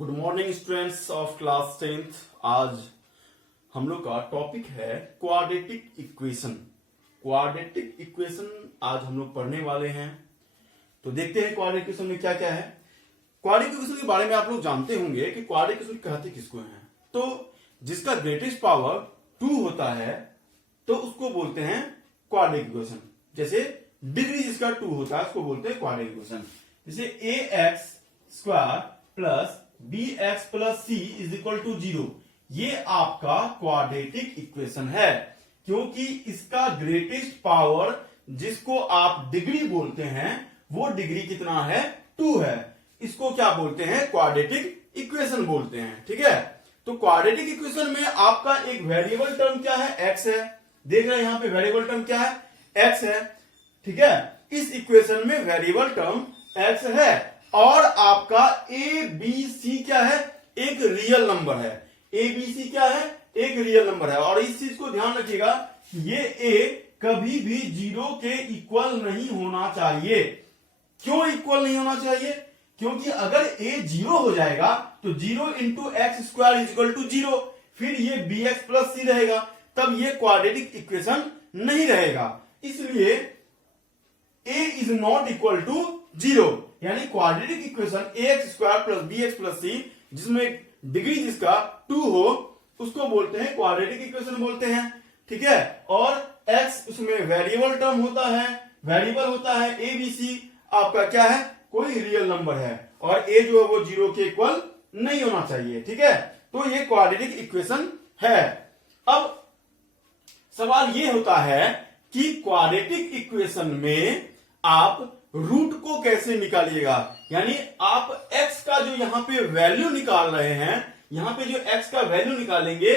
Good morning students of class 10th। आज हम लोग का टॉपिक है क्वाड्रेटिक इक्वेशन। क्वाड्रेटिक इक्वेशन आज हम लोग पढ़ने वाले हैं। तो देखते हैं क्वाड्रेटिक इक्वेशन में क्या क्या है। क्वाड्रेटिक इक्वेशन के बारे में आप लोग जानते होंगे कि क्वाड्रेटिक इक्वेशन कहते किसको हैं। तो जिसका ग्रेटेस्ट पावर 2 होता है तो उसको बोलते हैं क्वाड्रेटिक इक्वेशन। जैसे डिग्री जिसका 2 होता है उसको बोलते हैं क्वाड्रेटिक इक्वेशन। जैसे ax square plus bx plus c is equal to 0, ये आपका क्वाड्रेटिक इक्वेशन है, क्योंकि इसका ग्रेटेस्ट पावर जिसको आप डिग्री बोलते हैं वो डिग्री कितना है, 2 है। इसको क्या बोलते हैं, क्वाड्रेटिक इक्वेशन बोलते हैं। ठीक है, तो क्वाड्रेटिक इक्वेशन में आपका एक वेरिएबल टर्म क्या है, x है। देख रहे हैं यहां पे वेरिएबल टर्म क्या है, x है। ठीक है, इस इक्वेशन में वेरिएबल टर्म x है और आपका ए बी सी क्या है, एक रियल नंबर है। ए बी सी क्या है, एक रियल नंबर है। और इस चीज को ध्यान रखिएगा, ये ए कभी भी 0 के इक्वल नहीं होना चाहिए। क्यों इक्वल नहीं होना चाहिए, क्योंकि अगर ए 0 हो जाएगा तो 0 into X square is equal to 0, फिर ये बी एक्स प्लस सी रहेगा, तब ये क्वाड्रेटिक इक्वेशन नहीं रहेगा। इसलिए ए इज नॉट इक्वल टू 0, यानी quadratic equation ax square plus bx plus c जिसमें डिग्री जिसका 2 हो उसको बोलते हैं क्वाड्रेटिक इक्वेशन बोलते हैं। ठीक है, और x उसमें वेरिएबल टर्म होता है, वेरिएबल होता है a b c, आपका क्या है, कोई रियल नंबर है, और a जो है वो 0 के इक्वल नहीं होना चाहिए। ठीक है, तो ये क्वाड्रेटिक इक्वेशन है। अब सवाल ये होता है कि क्वाड्रेटिक इक्वेशन में आप रूट को कैसे निकालिएगा, यानी आप x का जो यहां पे वैल्यू निकाल रहे हैं, यहां पे जो x का वैल्यू निकालेंगे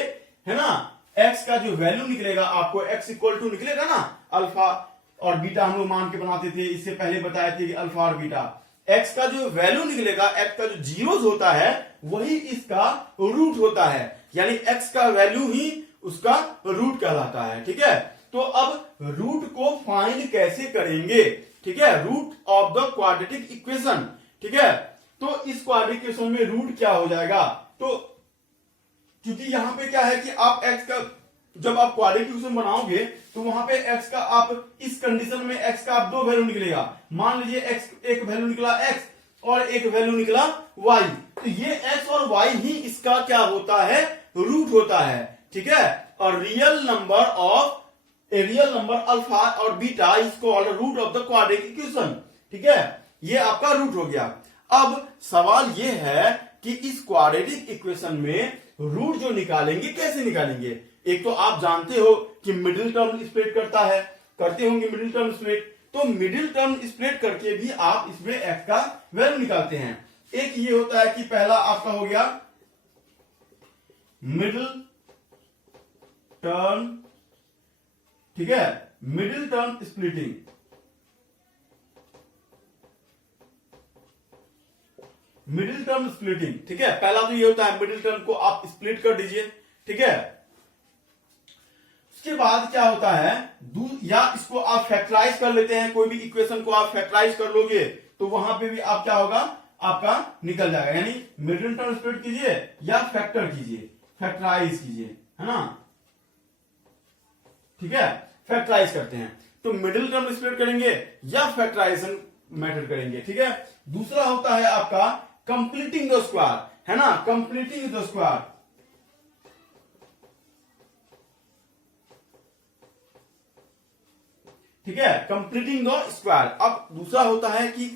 है ना, x का जो वैल्यू निकलेगा आपको x इक्वल टू निकलेगा ना, अल्फा और बीटा हम लोग मान के बनाते थे, इससे पहले बताए थे कि अल्फा और बीटा। x का जो वैल्यू निकलेगा, x का जो जीरोस होता है वही इसका रूट होता है, यानी x का वैल्यू ही उसका रूट कहलाता है। ठीक है, तो अब रूट को फाइंड कैसे करेंगे, ठीक है, root of the quadratic equation. ठीक है, तो इस क्वाड्रेटिक इक्वेशन में रूट क्या हो जाएगा, तो क्योंकि यहां पे क्या है कि आप x का जब आप क्वाड्रेटिक इक्वेशन बनाओगे तो वहां पे x का आप इस कंडीशन में x का आप 2 वैल्यू निकलेगा। मान लीजिए x एक वैल्यू निकला x और एक वैल्यू निकला y, तो ये x और y ही इसका क्या होता है, रूट होता है। ठीक है, और रियल नंबर अल्फा और beta is called root of the quadratic equation. ठीक है, ये आपका रूट हो गया। अब सवाल ये है कि इस क्वाड्रेटिक इक्वेशन में रूट जो निकालेंगे कैसे निकालेंगे। एक तो आप जानते हो कि मिडिल टर्म स्प्लिट करता है, करते होंगे मिडिल टर्म स्प्लिट, तो मिडिल टर्म स्प्लिट करके भी आप इसमें x का वैल्यू निकालते हैं। एक ये होता है कि पहला आपका हो गया मिडिल टर्म, ठीक है, middle term splitting. Middle term splitting, ठीक है, पहला तो ये होता है मिडिल टर्म को आप स्प्लिट कर दीजिए। ठीक है, उसके बाद क्या होता है, या इसको आप फैक्टराइज कर लेते हैं, कोई भी इक्वेशन को आप फैक्टराइज कर लोगे तो वहां पे भी आप क्या होगा, आपका निकल जाएगा। यानी मिडिल टर्म स्प्लिट कीजिए या फैक्टर कीजिए, फैक्टराइज कीजिए, है ना। ठीक है, फैक्टराइज करते हैं तो मिडिल टर्म स्प्लिट करेंगे या फैक्टराइजेशन मेथड करेंगे। ठीक है, दूसरा होता है आपका कंप्लीटिंग द स्क्वायर, है ना, कंप्लीटिंग द स्क्वायर। ठीक है, कंप्लीटिंग द स्क्वायर। अब दूसरा होता है कि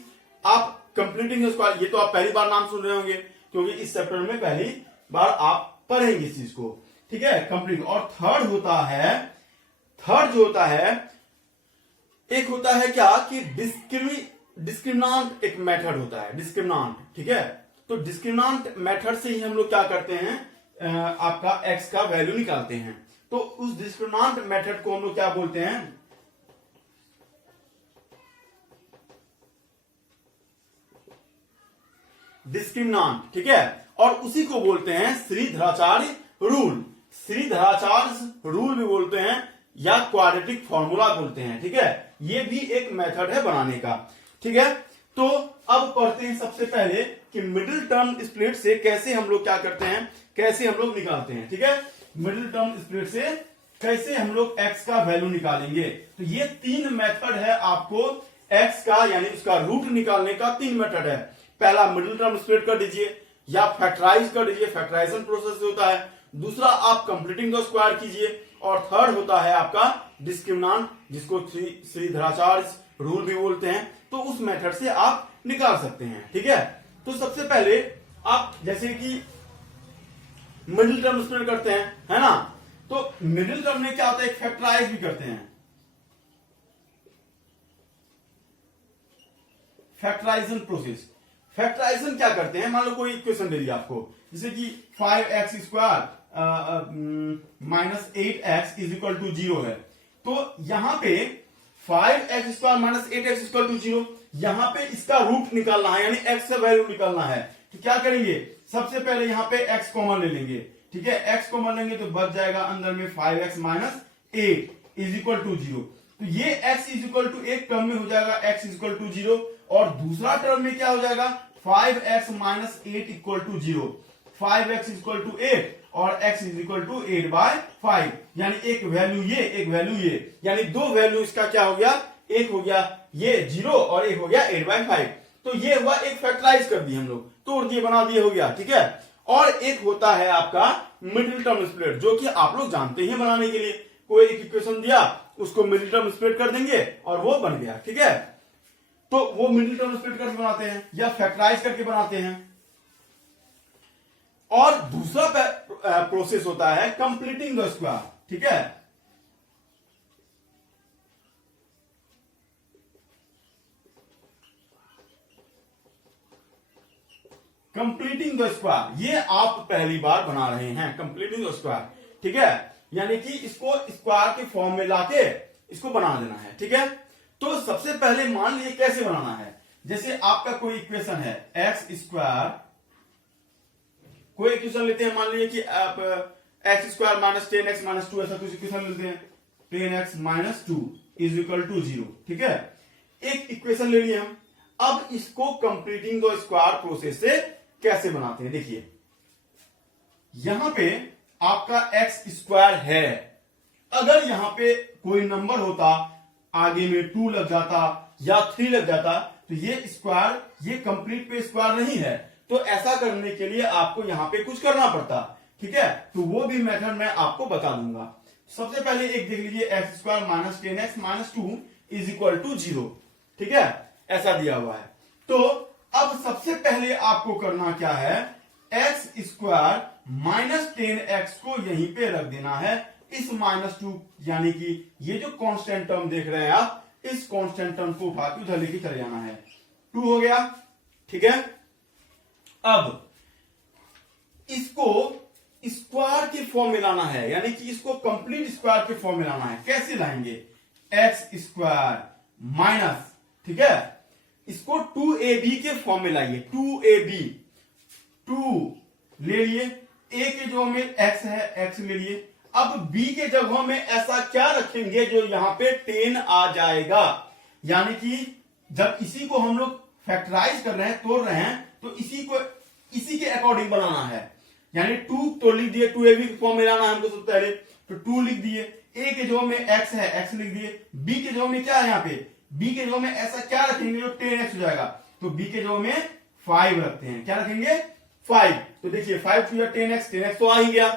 आप कंप्लीटिंग द स्क्वायर, ये तो आप पहली बार नाम सुन रहे होंगे क्योंकि इस चैप्टर में पहली बार आप पढ़ेंगे इस चीज को। ठीक है, कंप्लीट। और थर्ड जो होता है एक होता है क्या कि डिस्क्रिमिनांट एक मेथड होता है, डिस्क्रिमिनांट। ठीक है, तो डिस्क्रिमिनांट मेथड से ही हम लोग क्या करते हैं, आपका x का वैल्यू निकालते हैं। तो उस डिस्क्रिमिनांट मेथड को हम लोग क्या बोलते हैं, डिस्क्रिमिनांट। ठीक है, और उसी को बोलते हैं श्रीधराचार्य रूल। श्रीधराचार्य रूल भी बोलते हैं या क्वाड्रेटिक फॉर्मूला बोलते हैं। ठीक है, ये भी एक मेथड है बनाने का। ठीक है, तो अब पढ़ते हैं सबसे पहले कि मिडिल टर्म स्प्लिट से कैसे हम लोग क्या करते हैं, कैसे हम लोग निकालते हैं। ठीक है, मिडिल टर्म स्प्लिट से कैसे हम लोग x का वैल्यू निकालेंगे। तो ये 3 मेथड है, आपको x का यानी उसका रूट निकालने का 3 मेथड है। पहला मिडिल टर्म स्प्लिट कर दीजिए या फैक्टराइज कर दीजिए, फैक्टराइजेशन प्रोसेस होता है। दूसरा आप कंप्लीटिंग द स्क्वायर कीजिए, और थर्ड होता है आपका डिस्क्रिमिनांट, जिसको श्रीधराचार्य रूल भी बोलते हैं। तो उस मेथड से आप निकाल सकते हैं। ठीक है, तो सबसे पहले आप जैसे कि मिडिल टर्म स्प्लिट करते हैं, है ना, तो मिडिल टर्म में क्या होता है, एक फैक्टराइज भी करते हैं। फैक्टराइजेशन प्रोसेस, फैक्टराइजेशन क्या करते हैं, मान लो कोई इक्वेशन दे दिया आपको, जैसे कि 5x square minus 8x is equal to 0 है। तो यहां पे 5x square minus 8x equal to 0, यहां पे इसका रूट निकालना है, यानी x का वैल्यू निकालना है। तो क्या करेंगे, सबसे पहले यहां पे x कॉमन ले लेंगे। ठीक है, x कॉमन लेंगे तो बच जाएगा अंदर में 5x minus 8 is equal to 0। तो ये x इज इक्वल टू एक टर्म में हो जाएगा x इज इक्वल टू 0, और दूसरा टर्म में क्या हो जाएगा 5x minus 8 equal to 0। 5x equal to 8 और x इज इक्वल टू 8/5, यानी एक वैल्यू ये, एक वैल्यू ये, यानी दो वैल्यू इसका क्या हो गया, एक हो गया ये 0 और एक हो गया 8/5। तो ये हुआ एक फैक्टराइज कर दिए हम लोग, तोड़ दिए, बना दिए, हो गया। ठीक है, और एक होता है आपका मिडिल टर्म स्प्लिट, जो कि आप लोग जानते हैं बनाने के लिए, कोई एक इक्वेशन दिया उसको मिडिल टर्म स्प्लिट कर देंगे और वो बन गया। ठीक है, तो वो मिडिल टर्म स्प्लिट करके बनाते हैं या फैक्टराइज करके बनाते हैं। और दूसरा प्रोसेस होता है कंप्लीटिंग द स्क्वायर। ठीक है, कंप्लीटिंग द स्क्वायर, ये आप पहली बार बना रहे हैं कंप्लीटिंग द स्क्वायर। ठीक है, यानी कि इसको स्क्वायर के फॉर्म में लाके इसको बना देना है। ठीक है, तो सबसे पहले मान लीजिए कैसे बनाना है, जैसे आपका कोई इक्वेशन है एक्स स्क्वायर, कोई इक्वेशन लेते हैं, मान लीजिए कि आप x square minus 10x minus 2, ऐसा कुछ इक्वेशन लेते हैं, 10x minus 2 is equal to 0। ठीक है, एक इक्वेशन ले लिए हम। अब इसको कंप्लीटिंग द स्क्वायर प्रोसेस से कैसे बनाते हैं, देखिए यहां पे आपका एक्स स्क्वायर है, अगर यहां पे कोई नंबर होता, आगे में 2 लग जाता या 3 लग जाता, तो ये स्क्वायर, ये कंप्लीट पे स्क्वायर नहीं है। तो ऐसा करने के लिए आपको यहां पे कुछ करना पड़ता। ठीक है, तो वो भी मेथड मैं आपको बता दूंगा। सबसे पहले एक देख लीजिए, X square minus 10x minus 2 is equal to 0। ठीक है, ऐसा दिया हुआ है। तो अब सबसे पहले आपको करना क्या है, एक्स स्क्वायर माइनस 10x को यहीं पे रख देना है, इस माइनस 2, यानी कि ये जो कांस्टेंट टर्म देख रहे हैं आप, इस कांस्टेंट टर्म को उठा के उधर लेके चले जाना है। 2 हो गया। ठीक है, अब इसको स्क्वायर के फॉर्म में लाना है, यानी कि इसको कंप्लीट स्क्वायर के फॉर्म में लाना है। कैसे लाएंगे, एक्स स्क्वायर माइनस, ठीक है, इसको 2ab के फॉर्म में लाइए। 2ab, 2 ले लिए, a के जगह में x है, x ले लिए। अब b के जगह में ऐसा क्या रखेंगे जो यहां पे 10 आ जाएगा, यानी कि जब इसी को हम लोग फैक्टराइज कर रहे हैं, तोड़ रहे हैं, तो इसी के अकॉर्डिंग बनाना है। यानी 2 तो लिख दिए, 2ab के फॉर्म में लाना है हमको सबसे पहले, तो 2 लिख दिए, a के जगह में x है, x लिख दिए, b के जगह में क्या है, यहाँ पे b के जगह में ऐसा क्या रखेंगे जो 10x हो जाएगा, तो b के जगह में 5 रखते हैं। क्या रखेंगे, 5। तो देखिए 5 टू 10x, 10x तो आ ही गया,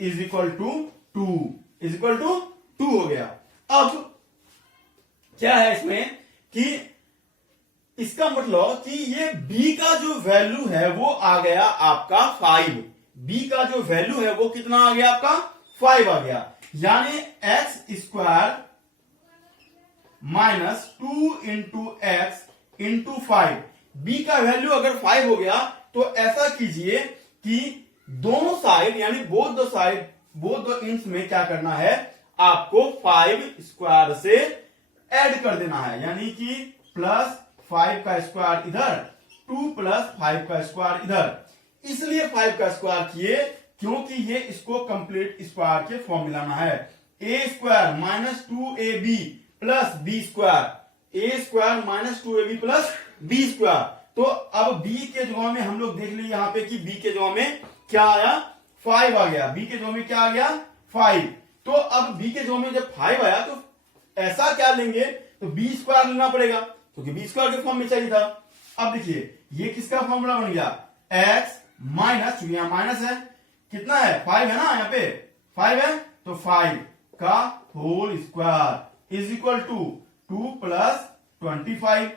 is equal to 2, is equal to 2 हो गया। अब क्या है इसमें कि इसका मतलब कि ये b का जो वैल्यू है वो आ गया आपका 5, b का जो वैल्यू है वो कितना आ गया आपका 5 आ गया, यानी x square minus 2 into x into 5, b का वैल्यू अगर 5 हो गया तो ऐसा कीजिए कि दोनों साइड यानी both the side, both the ends में क्या करना है, आपको 5 स्क्वायर से ऐड कर देना है, यानी कि प्लस 5 का स्क्वायर इधर, 2 प्लस 5 का स्क्वायर इधर। इसलिए 5 का स्क्वायर किए क्योंकि ये इसको कंप्लीट स्क्वायर के फॉर्म में लाना है। a square minus 2ab plus b square A square minus 2ab plus B square. तो अब b के जगह में हम लोग देख लिए यहाँ पे कि b के जगह में क्या आया, 5 आ गया। b के जगह में क्या आ गया, 5। तो अब b के जगह में जब 5 आया तो ऐसा क्या लेंगे, तो b स्क्वायर लेना पड़ेगा क्योंकि b स्क्वायर के फॉर्म में चाहिए था। अब देखिए ये किसका फॉर्मूला बन गया, x माइनस, यहां माइनस है, कितना है 5 है ना, यहाँ पे 5 है, तो 5 का whole square is equal to 2 plus 25।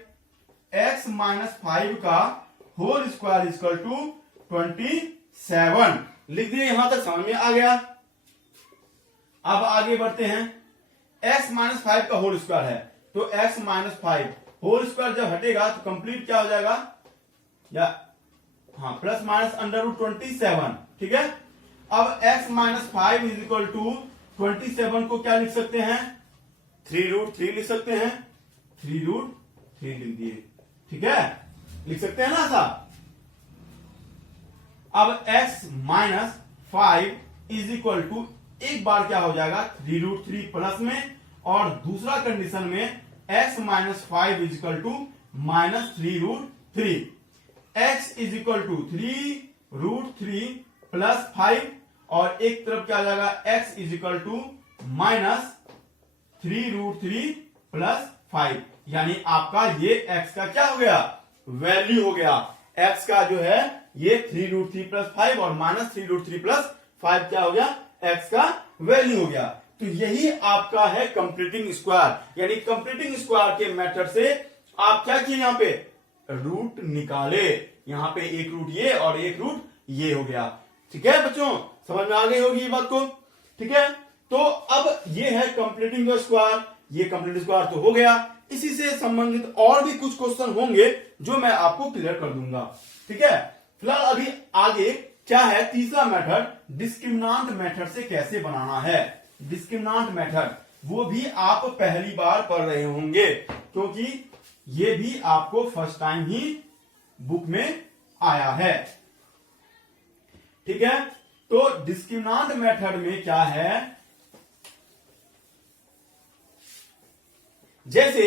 x minus 5 का whole square is equal to 27 लिख दिए। यहां तक समझ में आ गया। अब आगे बढ़ते हैं। x माइनस 5 का होल स्क्वायर है, तो x माइनस 5 होल स्क्वायर जब हटेगा तो कंप्लीट क्या हो जाएगा, या हाँ प्लस माइनस अंडर रूट 27, ठीक है। अब x minus 5 is equal to 27 को क्या लिख सकते हैं, 3√3 लिख सकते हैं, 3√3 लिख दिए, ठीक है, लिख सकते हैं ना ऐसा। अब x minus 5 is equal to, एक बार क्या हो जाएगा 3√3 प्लस में, और दूसरा कंडीशन में x minus 5 is equal to minus 3√3। x is equal to 3√3 plus 5, और एक तरफ क्या आ जाएगा x is equal to minus 3√3 plus 5, यानी आपका ये x का क्या हो गया, वैल्यू हो गया। x का जो है ये 3√3 प्लस 5 और माइनस 3√3 प्लस 5 क्या हो गया, x का वैल्यू हो गया। तो यही आपका है कंप्लीटिंग स्क्वायर, यानी कंप्लीटिंग स्क्वायर के मेथड से आप क्या किए, यहां पे रूट निकाले, यहां पे एक रूट ये और एक रूट ये हो गया, ठीक है बच्चों, समझ में आ गई होगी ये बात को, ठीक है। तो अब ये है कंप्लीटिंग स्क्वायर, ये कंप्लीट स्क्वायर तो हो गया। इसी से संबंधित और भी कुछ क्वेश्चन होंगे जो मैं आपको क्लियर कर दूंगा, ठीक है। फिलहाल अभी आगे क्या है, तीसरा मेथड डिस्क्रिमिनांट मेथड से कैसे बनाना है। डिस्क्रिमिनांट मेथड वो भी आप पहली बार पढ़ रहे होंगे क्योंकि ये भी आपको फर्स्ट टाइम ही बुक में आया है, ठीक है। तो डिस्क्रिमिनांट मेथड में क्या है, जैसे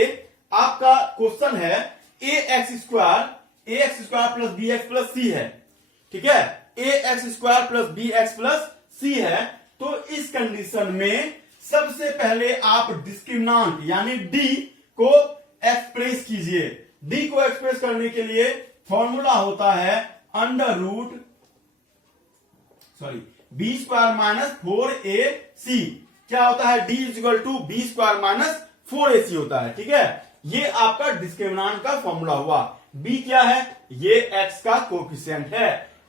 आपका क्वेश्चन है ax square plus B X plus C है, ठीक है, ax square plus B X plus C है। तो इस कंडीशन में सबसे पहले आप डिस्क्रिमिनांट यानी d को एक्सप्रेस कीजिए। d को एक्सप्रेस करने के लिए फॉर्मूला होता है under root B square minus 4ac। क्या होता है, d is equal to B square minus 4ac होता है, ठीक है। ये आपका डिस्क्रिमिनांट का फॉर्मूला हुआ। b क्या है, ये x का कोफिशिएंट है,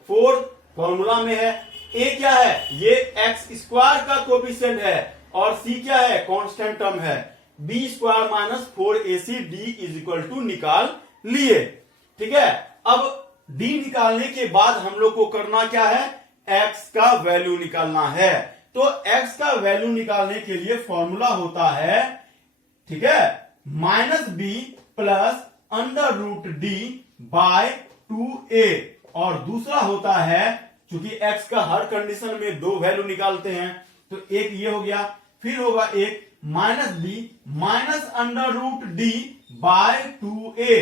4 फॉर्मूला में है। a क्या है, ये x स्क्वायर का कोफिशिएंट है, और c क्या है, कांस्टेंट टर्म है। B square minus 4ac d is equal to निकाल लिए, ठीक है। अब d निकालने के बाद हम लोग को करना क्या है, x का वैल्यू निकालना है। तो x का वैल्यू निकालने के लिए फॉर्मूला होता है, ठीक है, minus B plus under root D by 2a, और दूसरा होता है क्योंकि x का हर कंडीशन में 2 वैल्यू निकालते हैं, तो एक ये हो गया, फिर होगा एक minus B minus under root D by 2a।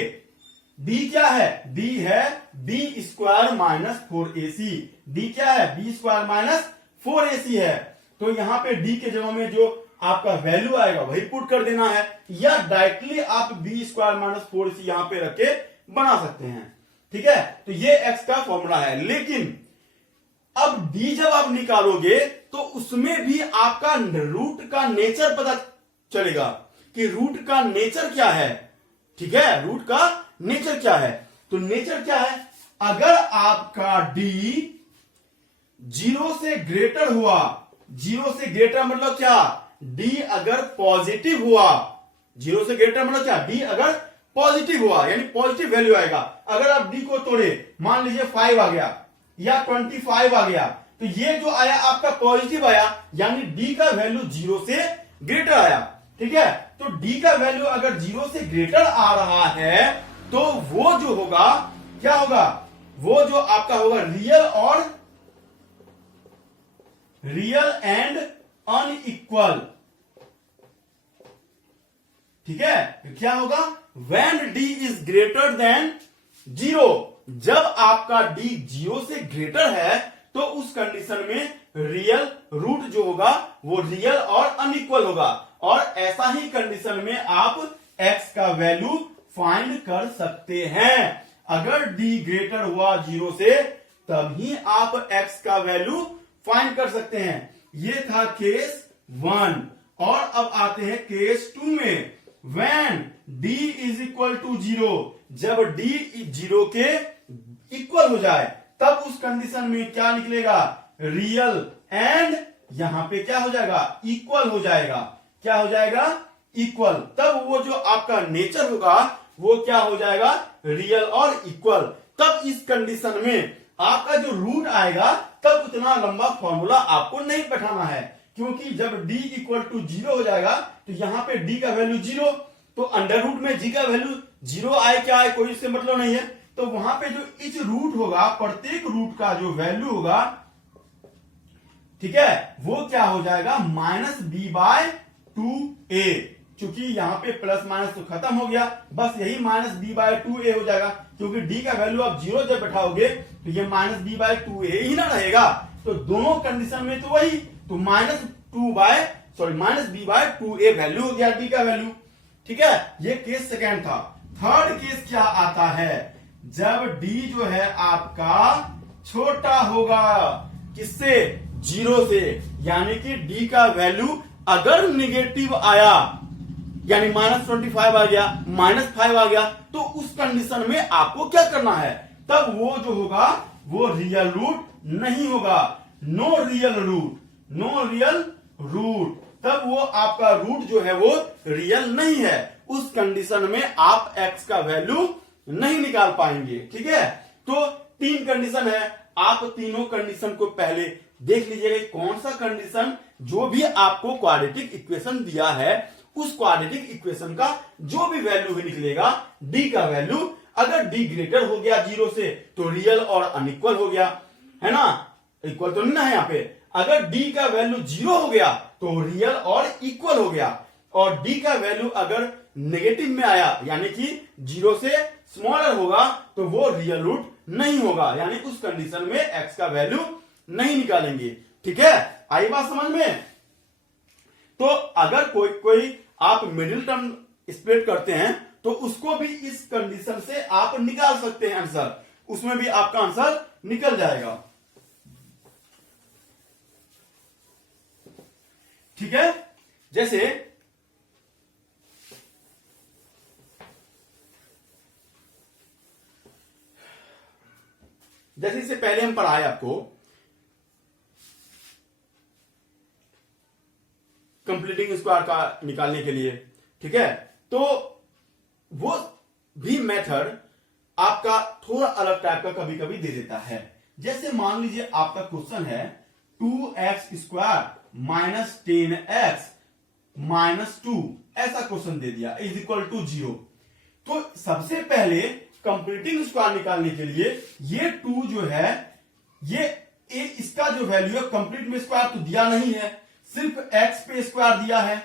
d क्या है, d है b square minus 4ac। d क्या है, b स्क्वायर माइनस 4ac है। तो यहां पे d के जगह में जो आपका वैल्यू आएगा वही पुट कर देना है, या डायरेक्टली आप बी स्क्वायर माइनस 4ac यहां पे रख के बना सकते हैं, ठीक है। तो ये x का फॉर्मूला है। लेकिन अब d जब आप निकालोगे तो उसमें भी आपका रूट का नेचर पता चलेगा कि रूट का नेचर क्या है, ठीक है, रूट का नेचर क्या है। तो नेचर क्या है, अगर आपका d 0 से ग्रेटर हुआ, 0 से ग्रेटर मतलब क्या, d अगर पॉजिटिव हुआ, 0 से ग्रेटर मतलब क्या, d अगर पॉजिटिव हुआ यानी पॉजिटिव वैल्यू आएगा। अगर आप d को तोड़े, मान लीजिए 5 आ गया या 25 आ गया, तो ये जो आया आपका पॉजिटिव आया, यानी d का वैल्यू 0 से ग्रेटर आया, ठीक है। तो d का वैल्यू अगर 0 से ग्रेटर आ रहा है तो वो जो होगा क्या होगा, वो जो आपका होगा रियल एंड अनइक्वल, ठीक है, क्या होगा, when d is greater than 0, जब आपका d 0 से ग्रेटर है तो उस कंडीशन में रियल रूट जो होगा वो रियल और अनइक्वल होगा, और ऐसा ही कंडीशन में आप x का वैल्यू फाइंड कर सकते हैं। अगर d ग्रेटर हुआ 0 से तभी आप x का वैल्यू फाइंड कर सकते हैं। ये था केस 1, और अब आते हैं केस 2 में। when d is equal to 0, जब d 0 के इक्वल हो जाए तब उस कंडीशन में क्या निकलेगा, रियल एंड यहां पे क्या हो जाएगा, इक्वल हो जाएगा। क्या हो जाएगा, इक्वल। तब वो जो आपका नेचर होगा वो क्या हो जाएगा, रियल और इक्वल। तब इस कंडीशन में आपका जो रूट आएगा तब उतना लंबा फॉर्मूला आपको नहीं बैठाना है, क्योंकि जब d इक्वल टू 0 हो जाएगा तो यहां पे d का वैल्यू 0, तो अंडर रूट में g का वैल्यू 0 आए क्या आए कोई इससे मतलब नहीं है। तो वहां पे जो इच रूट होगा, प्रत्येक रूट का जो वैल्यू होगा, ठीक है, वो क्या हो जाएगा, -b/2a। क्योंकि यहां पे प्लस माइनस तो खत्म हो गया, बस यही -b/2a हो जाएगा, क्योंकि d का वैल्यू आप 0 जब बैठाओगे तो ये -b/2a ही ना रहेगा। तो दोनों कंडीशन में तो वही, तो -b/2a वैल्यू हो गया d का वैल्यू। ठीक है, ये केस सेकेंड था। थर्ड केस क्या आता है, जब d जो है आपका छोटा होगा, किससे, 0 से, यानी कि d का वैल्यू अगर निगेटिव आया, यानी -25 आ गया, -5 आ गया, तो उस कंडीशन में आपको क्या करना है, तब वो जो होगा वो रियल रूट नहीं होगा, no real root, no real root. तब वो आपका रूट जो है वो रियल नहीं है। उस कंडीशन में आप x का वैल्यू नहीं निकाल पाएंगे। ठीक है, तो 3 कंडीशन है, आप तीनों कंडीशन को पहले देख लीजिएगा, कौन सा कंडीशन जो भी आपको क्वाड्रेटिक इक्वेशन दिया है उस क्वाड्रेटिक इक्वेशन का जो भी वैल्यू भी निकलेगा, d का वैल्यू अगर d ग्रेटर हो गया 0 से तो रियल और अनइक्वल हो गया, है ना, इक्वल तो नहीं ना है यहाँ पे। अगर d का वैल्यू 0 हो गया तो रियल और इक्वल हो गया, और d का वैल्यू अगर नेगेटिव में आया यानी कि 0 से स्मॉलर होगा तो वो रियल रूट नहीं होगा, यानी उस कंडीशन में x का वैल्यू नहीं निकालेंगे। ठीक है, आई बात समझ में। तो अगर कोई आप मिडिल टर्म स्प्लिट करते हैं तो उसको भी इस कंडीशन से आप निकाल सकते हैं आंसर, उसमें भी आपका आंसर निकल जाएगा। ठीक है, जैसे इससे पहले हम पढ़ाए आपको कंप्लीटिंग स्क्वायर का निकालने के लिए। ठीक है, तो वो भी मेथड आपका थोड़ा अलग टाइप का कभी कभी दे देता है। जैसे मान लीजिए आपका क्वेश्चन है 2x² माइनस 10x माइनस 2, ऐसा क्वेश्चन दे दिया इज इक्वल टू 0। तो सबसे पहले कंप्लीटिंग स्क्वायर निकालने के लिए ये 2 जो है ये इसका जो वैल्यू है, कंप्लीट में स्क्वायर तो दिया नहीं है, सिर्फ x पे स्क्वायर दिया है,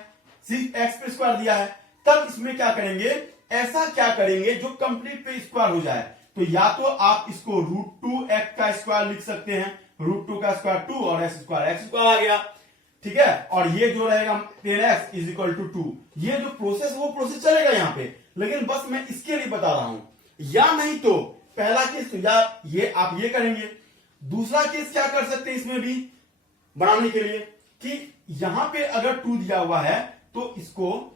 सिर्फ x पे स्क्वायर दिया है। तब इसमें क्या करेंगे, ऐसा क्या करेंगे जो कंप्लीट पे स्क्वायर हो जाए। तो या तो आप इसको √2x का स्क्वायर लिख सकते हैं, √2 का स्क्वायर 2 और x स्क्वायर आ गया। ठीक है, और ये जो रहेगा 10x इज इक्वल टू 2। ये जो प्रोसेस वो प्रोसेस चलेगा यहाँ पे, लेकिन बस मैं इसके लिए बता रहा हूं। या नहीं तो पहला केस, या ये आप ये करेंगे। दूसरा केस क्या कर सकते हैं इसमें भी बनाने के लिए, कि यहां पे अगर 2 दिया हुआ है तो इसको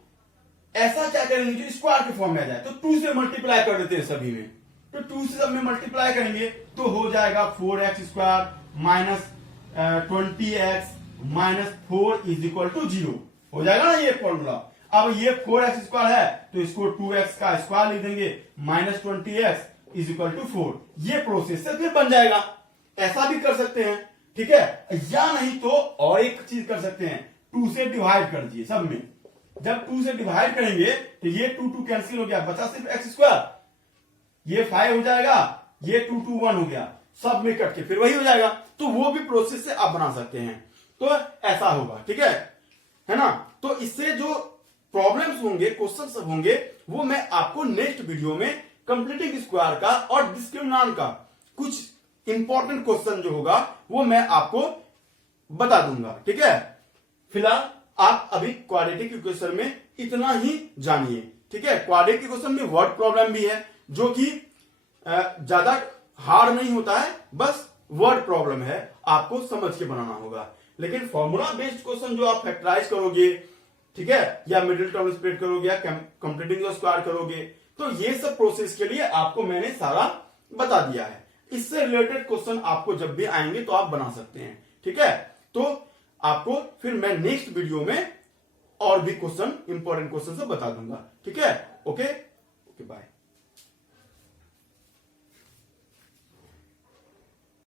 ऐसा क्या करेंगे जो स्क्वायर के फॉर्म में आ जाए, तो 2 से मल्टीप्लाई कर देते हैं सभी में। तो 2 से सब में मल्टीप्लाई करेंगे तो हो जाएगा 4x² minus 20x minus 4 is equal to 0 हो जाएगा ना ये फॉर्मूला। अब ये 4x² है तो इसको 2x का स्क्वायर लिख देंगे, minus 20x is equal to 4। ये प्रोसेस से फिर बन जाएगा, ऐसा भी कर सकते हैं। ठीक है, या नहीं तो और एक चीज कर सकते हैं, 2 से डिवाइड कर दिए सब में। जब 2 से डिवाइड करेंगे तो ये 2 कैंसिल हो गया, बचा सिर्फ x², ये 5 हो जाएगा, ये 2 1 हो गया, सब में कट के फिर वही हो जाएगा। तो वो भी प्रोसेस से आप बना सकते हैं, तो ऐसा होगा। ठीक है ना, तो इससे जो प्रॉब्लम्स होंगे, क्वेश्चन होंगे, वो मैं आपको नेक्स्ट वीडियो में कंप्लीटिंग स्क्वायर का और डिस्क्रिमिनांट का कुछ इंपॉर्टेंट क्वेश्चन जो होगा वो मैं आपको बता दूंगा। ठीक है, फिलहाल आप अभी क्वाड्रेटिक इक्वेशन में इतना ही जानिए। ठीक है, क्वाड्रेटिक इक्वेशन में वर्ड प्रॉब्लम भी है जो कि ज्यादा हार्ड नहीं होता है, बस वर्ड प्रॉब्लम है, आपको समझ के बनाना होगा। लेकिन फॉर्मूला बेस्ड क्वेश्चन जो आप फैक्टराइज करोगे, ठीक है, या मिडिल टर्म स्प्लिट करोगे या कंप्लीटिंग स्क्वायर करोगे, तो ये सब प्रोसेस के लिए आपको मैंने सारा बता दिया है। इससे रिलेटेड क्वेश्चन आपको जब भी आएंगे तो आप बना सकते हैं। ठीक है, तो आपको फिर मैं नेक्स्ट वीडियो में और भी क्वेश्चन, इंपॉर्टेंट क्वेश्चन से बता दूंगा। ठीक है, ओके बाय।